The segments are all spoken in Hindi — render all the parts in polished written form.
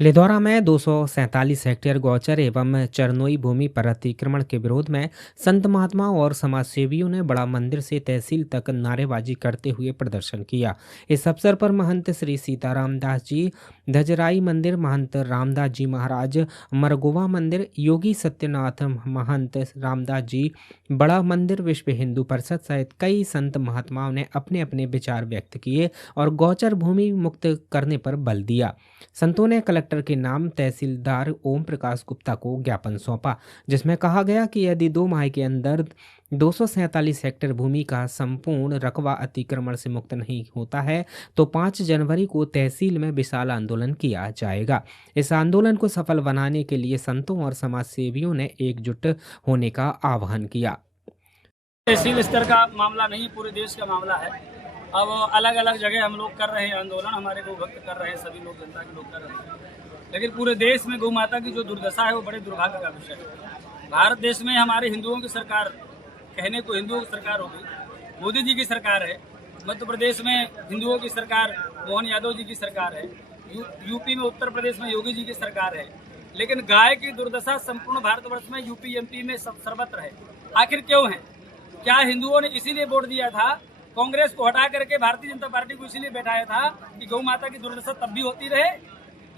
लिधौरा में 247 हेक्टेयर गौचर एवं चरनोई भूमि पर अतिक्रमण के विरोध में संत महात्माओं और समाजसेवियों ने बड़ा मंदिर से तहसील तक नारेबाजी करते हुए प्रदर्शन किया। इस अवसर पर महंत श्री सीताराम दास जी धजराई मंदिर, महंत रामदास जी महाराज मरगोवा मंदिर, योगी सत्यनाथ महंत रामदास जी बड़ा मंदिर, विश्व हिंदू परिषद सहित कई संत महात्माओं ने अपने अपने विचार व्यक्त किए और गौचर भूमि मुक्त करने पर बल दिया। संतों ने कलेक्टर के नाम तहसीलदार ओम प्रकाश गुप्ता को ज्ञापन सौंपा, जिसमें कहा गया कि यदि 2 माह के अंदर 247 हेक्टेयर भूमि का संपूर्ण रकबा अतिक्रमण से मुक्त नहीं होता है तो 5 जनवरी को तहसील में विशाल आंदोलन किया जाएगा। इस आंदोलन को सफल बनाने के लिए संतों और समाज सेवियों ने एकजुट होने का आह्वान किया। तहसील स्तर का मामला नहीं, पूरे देश का मामला है। अब अलग अलग जगह हम लोग कर रहे हैं आंदोलन, हमारे गौ भक्त कर रहे हैं, सभी लोग जनता के लोग कर रहे हैं, लेकिन पूरे देश में गौ माता की जो दुर्दशा है वो बड़े दुर्भाग्य का विषय है। भारत देश में हमारे हिंदुओं की सरकार, कहने को हिंदुओं की सरकार होगी, मोदी जी की सरकार है। मध्य प्रदेश में हिंदुओं की सरकार मोहन यादव जी की सरकार है। यूपी में, उत्तर प्रदेश में योगी जी की सरकार है। लेकिन गाय की दुर्दशा संपूर्ण भारतवर्ष में यूपी एमपी में सर्वत्र है। आखिर क्यों है? क्या हिंदुओं ने इसीलिए वोट दिया था, कांग्रेस को हटा करके भारतीय जनता पार्टी को इसीलिए बैठाया था कि गौ माता की दुर्दशा तब भी होती रहे?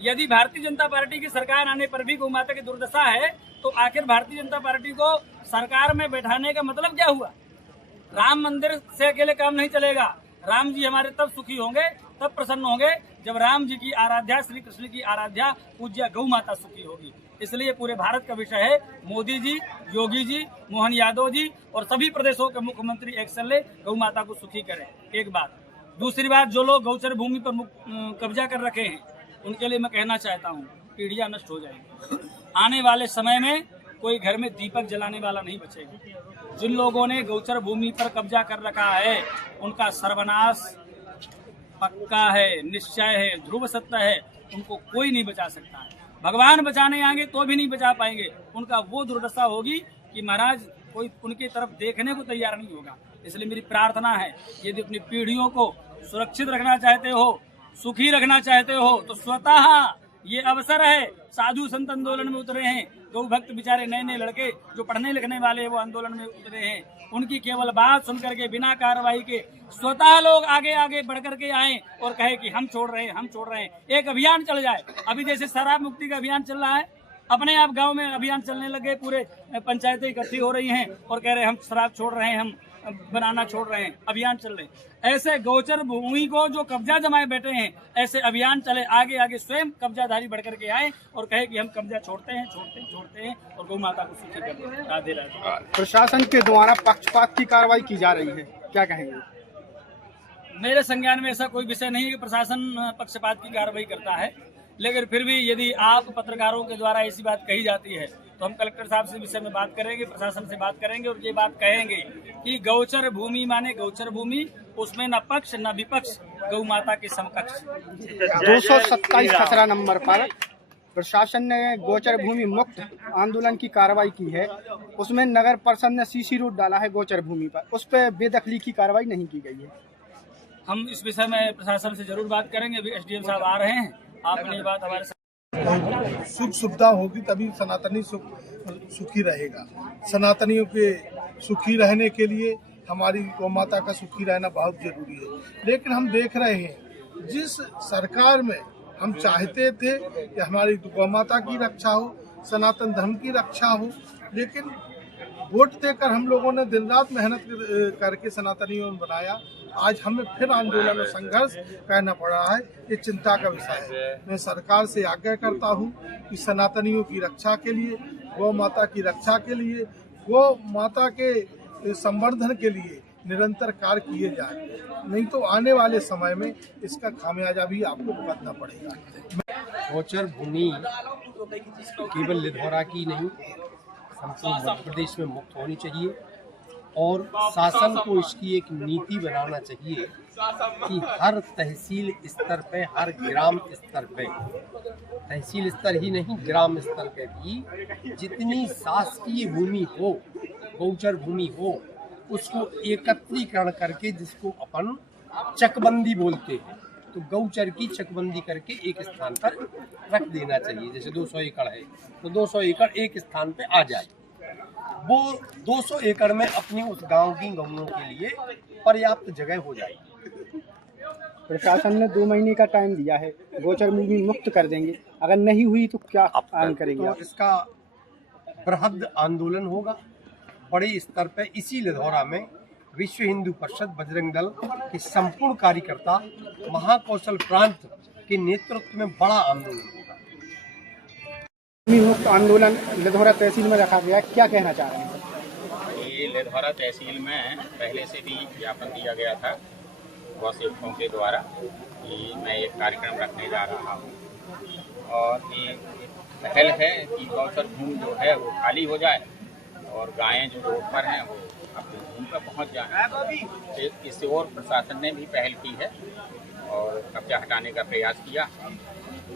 यदि भारतीय जनता पार्टी की सरकार आने पर भी गौ माता की दुर्दशा है तो आखिर भारतीय जनता पार्टी को सरकार में बैठाने का मतलब क्या हुआ? राम मंदिर से अकेले काम नहीं चलेगा। राम जी हमारे तब सुखी होंगे, तब प्रसन्न होंगे जब राम जी की आराध्या, श्री कृष्ण की आराध्या पूज्य गौ माता सुखी होगी। इसलिए पूरे भारत का विषय है, मोदी जी, योगी जी, मोहन यादव जी और सभी प्रदेशों के मुख्यमंत्री एक्शन ले, गौ माता को सुखी करें। एक बात। दूसरी बात, जो लोग गौचर भूमि पर कब्जा कर रखे हैं उनके लिए मैं कहना चाहता हूँ, पीढ़ियां नष्ट हो जाएंगी। आने वाले समय में कोई घर में दीपक जलाने वाला नहीं बचेगा। जिन लोगों ने गौचर भूमि पर कब्जा कर रखा है उनका सर्वनाश पक्का है, निश्चय है, ध्रुव सत्य है। उनको कोई नहीं बचा सकता है। भगवान बचाने आएंगे तो भी नहीं बचा पाएंगे। उनका वो दुर्दशा होगी कि महाराज कोई उनकी तरफ देखने को तैयार नहीं होगा। इसलिए मेरी प्रार्थना है, यदि अपनी पीढ़ियों को सुरक्षित रखना चाहते हो, सुखी रखना चाहते हो तो स्वतः ये अवसर है। साधु संत आंदोलन में उतरे हैं, गौ भक्त बेचारे नए नए लड़के जो पढ़ने लिखने वाले हैं वो आंदोलन में उतरे हैं। उनकी केवल बात सुन करके बिना कार्रवाई के स्वतः लोग आगे आगे बढ़ करके आए और कहे कि हम छोड़ रहे हैं, हम छोड़ रहे हैं। एक अभियान चल जाए। अभी जैसे शराब मुक्ति का अभियान चल रहा है, अपने आप गांव में अभियान चलने लगे, पूरे पंचायतें इकट्ठी हो रही हैं और कह रहे हैं हम शराब छोड़ रहे हैं, हम बनाना छोड़ रहे हैं, अभियान चल रहे हैं। ऐसे गौचर भूमि को जो कब्जा जमाए बैठे हैं, ऐसे अभियान चले, आगे आगे स्वयं कब्जाधारी बढ़ करके आए और कहे कि हम कब्जा छोड़ते हैं, छोड़ते हैं और गौ माता को सुखी करते हैं। राधे राधे। प्रशासन के द्वारा पक्षपात की कार्रवाई की जा रही है, क्या कहेंगे? मेरे संज्ञान में ऐसा कोई विषय नहीं है कि प्रशासन पक्षपात की कार्रवाई करता है, लेकिन फिर भी यदि आप पत्रकारों के द्वारा ऐसी बात कही जाती है तो हम कलेक्टर साहब से विषय में बात करेंगे, प्रशासन से बात करेंगे और ये बात कहेंगे कि गौचर भूमि माने गौचर भूमि, उसमें न पक्ष न विपक्ष, गौ माता के समकक्ष। 227 खसरा नंबर पर प्रशासन ने गौचर भूमि मुक्त आंदोलन की कार्रवाई की है। उसमें नगर परिषद ने सीसी रोड डाला है गौचर भूमि पर, उस पर बेदखली की कार्रवाई नहीं की गई है। हम इस विषय में प्रशासन से जरूर बात करेंगे। अभी एसडीएम साहब आ रहे हैं, आपने ये बात हमारे सुख सुविधा होगी तभी सनातनी सुखी रहेगा। सनातनियों के सुखी रहने के लिए हमारी गौ माता का सुखी रहना बहुत जरूरी है। लेकिन हम देख रहे हैं, जिस सरकार में हम चाहते थे कि हमारी गौ माता की रक्षा हो, सनातन धर्म की रक्षा हो, लेकिन वोट देकर हम लोगों ने दिन रात मेहनत करके सनातनियों ने बनाया। आज हमें फिर आंदोलन और संघर्ष करना पड़ रहा है। ये चिंता का विषय है। मैं सरकार से आग्रह करता हूँ कि सनातनियों की रक्षा के लिए, गौ माता की रक्षा के लिए, गौ माता के संवर्धन के लिए निरंतर कार्य किए जाए, नहीं तो आने वाले समय में इसका खामियाजा भी आपको भुगतना पड़ेगा। गौचर भूमि केवल लिधौरा की नहीं, संपूर्ण मध्य प्रदेश में मुक्त होनी चाहिए और शासन को इसकी एक नीति बनाना चाहिए कि हर तहसील स्तर पे, हर ग्राम स्तर पे, तहसील स्तर ही नहीं ग्राम स्तर पे भी जितनी शासकीय भूमि हो, गौचर भूमि हो, उसको एकत्रीकरण करके, जिसको अपन चकबंदी बोलते हैं, तो गौचर की चकबंदी करके एक स्थान पर रख देना चाहिए। जैसे 200 एकड़ है तो 200 एकड़ एक स्थान पे आ जाए, वो 200 एकड़ में अपनी उस गांव की गौओं के लिए पर्याप्त जगह हो जाएगी। प्रशासन ने 2 महीने का टाइम दिया है, गोचर भूमि मुक्त कर देंगे, अगर नहीं हुई तो क्या आंदोलन करेंगे तो आप? इसका बृहद आंदोलन होगा बड़े स्तर पर। इसी लिधौरा में विश्व हिंदू परिषद बजरंग दल के संपूर्ण कार्यकर्ता महाकौशल प्रांत के नेतृत्व में बड़ा आंदोलन होगा। भूमि मुक्त आंदोलन लिधौरा तहसील में रखा गया, क्या कहना चाह रहे हैं? ये लिधौरा तहसील में पहले से भी ज्ञापन दिया गया था गौ सेवकों के द्वारा कि मैं एक कार्यक्रम रखने जा रहा हूँ, और ये पहल है कि गौचर भूमि जो है वो खाली हो जाए और गायें जो रोड पर हैं वो अपनी भूमि पर पहुँच जाएं। इससे और प्रशासन ने भी पहल की है और कब्जा हटाने का प्रयास किया।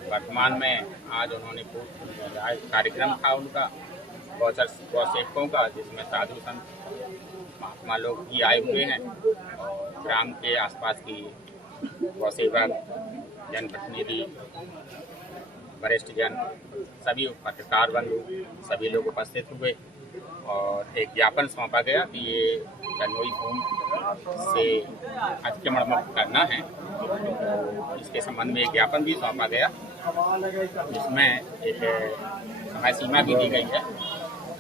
वर्तमान में आज उन्होंने कार्यक्रम था उनका गौ सेवकों का, जिसमें साधु संत महात्मा लोग भी आए हुए हैं और ग्राम के आसपास की गौ सेवक, जनप्रतिनिधि, वरिष्ठ जन, सभी पत्रकार बंधु सभी लोग उपस्थित हुए और एक ज्ञापन सौंपा गया कि ये चरनोई भूमि से अतिक्रमण मुक्त करना है। तो इसके संबंध में एक ज्ञापन भी सौंपा गया, जिसमें एक समय सीमा भी दी गई है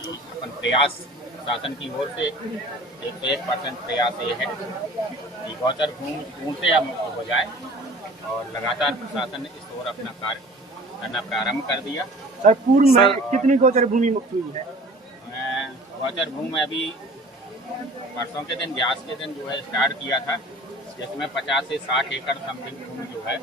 कि अपन प्रयास शासन की ओर से 101% प्रयास ये है कि गौचर भूमि पूर्णतया मुक्त हो जाए, और लगातार प्रशासन ने इस ओर अपना कार्य करना प्रारंभ कर दिया। सर पूर्व में कितनी गोचर भूमि मुक्त हुई है? गौचर भूमि अभी परसों के दिन, व्यास के दिन जो है स्टार्ट किया था, जिसमें 50 से 60 एकड़ समथिंग भूमि जो है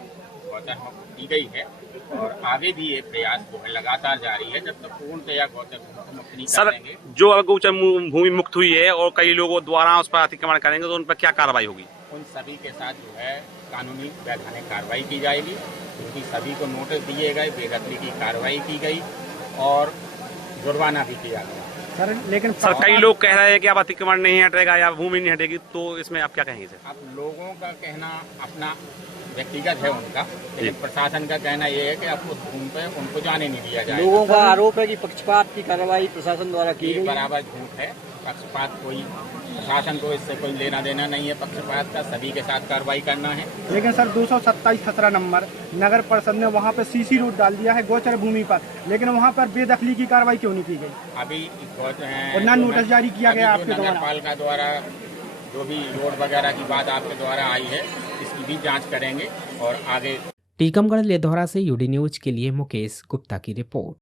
गौचर मुक्त की गई है, और आगे भी ये प्रयास जो है लगातार जारी है जब तक पूर्णतया गौचर भूमि मुक्त नहीं कर देंगे। जो अगर गौचर भूमि मुक्त हुई है और कई लोगों द्वारा उस पर अतिक्रमण करेंगे तो उन पर क्या कार्रवाई होगी? उन सभी के साथ जो है कानूनी वैधानिक कार्रवाई की जाएगी, क्योंकि सभी को नोटिस दिए गए, बेदखली की कार्रवाई की गई और जुर्माना भी किया गया। लेकिन सर कई लोग कह रहे हैं कि अब अतिक्रमण नहीं हटेगा या भूमि नहीं हटेगी, तो इसमें आप क्या कहेंगे सर? अब लोगों का कहना अपना व्यक्तिगत है उनका, लेकिन प्रशासन का कहना ये है कि अब उस भूमि पे उनको जाने नहीं दिया जाएगा। लोगों का आरोप है कि पक्षपात की कार्रवाई प्रशासन द्वारा की गई। बराबर झूठ है। पक्षपात कोई, प्रशासन को इससे कोई लेना देना नहीं है पक्षपात का, सभी के साथ कार्रवाई करना है। लेकिन सर 227 खसरा नंबर नगर परिषद ने वहाँ पे सीसी रोड डाल दिया है गोचर भूमि पर, लेकिन वहाँ पर बेदखली की कार्रवाई क्यों नहीं की गई? अभी और ना नोटिस जारी किया गया आपके द्वारा? नगर पालिका द्वारा जो भी रोड वगैरह की बात आपके द्वारा आई है, इसकी भी जांच करेंगे और आगे। टीकमगढ़ लिधौरा से यूडी न्यूज के लिए मुकेश गुप्ता की रिपोर्ट।